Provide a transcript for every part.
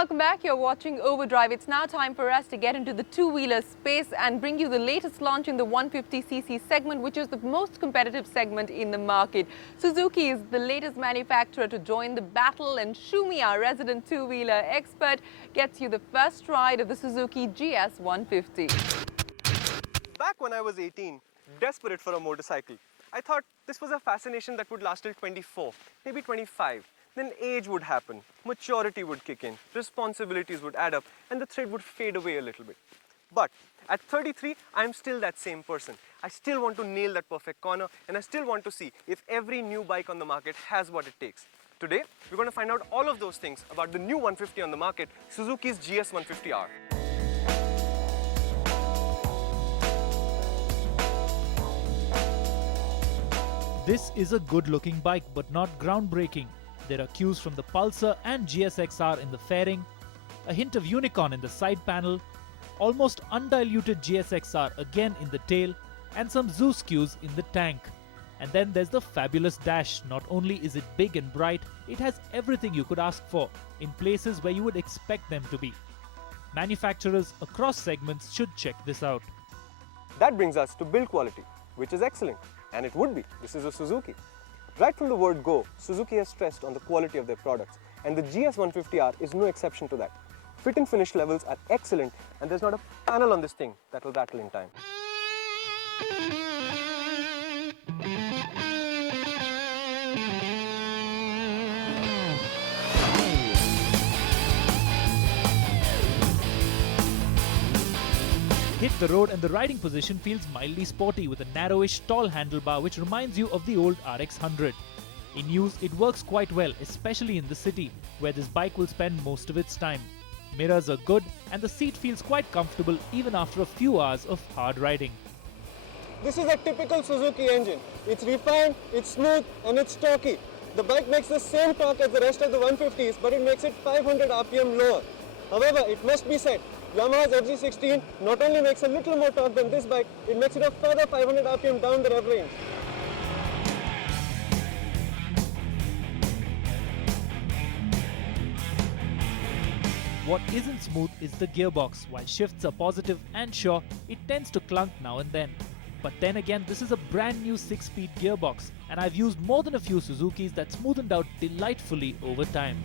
Welcome back. You're watching Overdrive. It's now time for us to get into the two-wheeler space and bring you the latest launch in the 150cc segment, which is the most competitive segment in the market. Suzuki is the latest manufacturer to join the battle, and Shumi, our resident two-wheeler expert, gets you the first ride of the Suzuki GS150. Back when I was 18, desperate for a motorcycle, I thought this was a fascination that would last till 24, maybe 25. Then age would happen, maturity would kick in, responsibilities would add up, and the thrill would fade away a little bit. But at 33, I am still that same person. I still want to nail that perfect corner, and I still want to see if every new bike on the market has what it takes. Today, we're going to find out all of those things about the new 150 on the market, Suzuki's GS150R. This is a good-looking bike, but not groundbreaking. There are cues from the Pulsar and GSXR in the fairing, a hint of unicorn in the side panel, almost undiluted GSXR again in the tail, and some Zeus cues in the tank. And then there's the fabulous dash. Not only is it big and bright, it has everything you could ask for, in places where you would expect them to be. Manufacturers across segments should check this out. That brings us to build quality, which is excellent, and it would be. This is a Suzuki. Right from the word go, Suzuki has stressed on the quality of their products, and the GS150R is no exception to that. Fit and finish levels are excellent, and there's not a panel on this thing that will rattle in time. Hit the road and the riding position feels mildly sporty with a narrowish tall handlebar which reminds you of the old RX-100. In use, it works quite well, especially in the city, where this bike will spend most of its time. Mirrors are good and the seat feels quite comfortable even after a few hours of hard riding. This is a typical Suzuki engine. It's refined, it's smooth, and it's torquey. The bike makes the same torque as the rest of the 150s, but it makes it 500 RPM lower. However, it must be said, Yamaha's FZ16 not only makes a little more torque than this bike, it makes it a further 500 RPM down the rev range. What isn't smooth is the gearbox. While shifts are positive and sure, it tends to clunk now and then. But then again, this is a brand new 6-speed gearbox, and I've used more than a few Suzukis that smoothened out delightfully over time.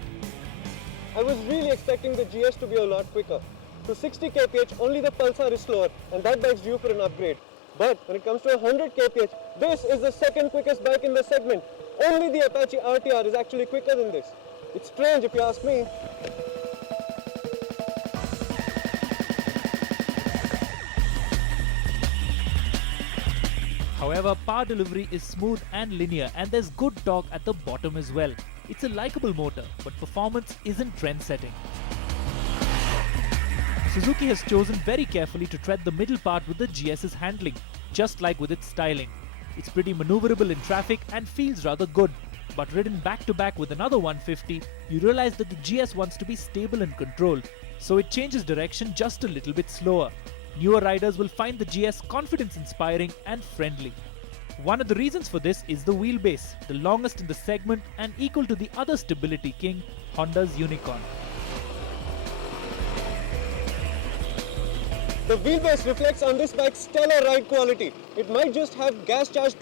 I was really expecting the GS to be a lot quicker. To 60 kph, only the Pulsar is slower, and that bike's due for an upgrade. But when it comes to 100 kph, this is the second quickest bike in the segment. Only the Apache RTR is actually quicker than this. It's strange if you ask me. However, power delivery is smooth and linear, and there's good torque at the bottom as well. It's a likable motor, but performance isn't trend-setting. Suzuki has chosen very carefully to tread the middle part with the GS's handling, just like with its styling. It's pretty maneuverable in traffic and feels rather good, but ridden back-to-back with another 150, you realize that the GS wants to be stable and controlled, so it changes direction just a little bit slower. Newer riders will find the GS confidence-inspiring and friendly. One of the reasons for this is the wheelbase, the longest in the segment and equal to the other stability king, Honda's Unicorn. The wheelbase reflects on this bike's stellar ride quality. It might just have gas-charged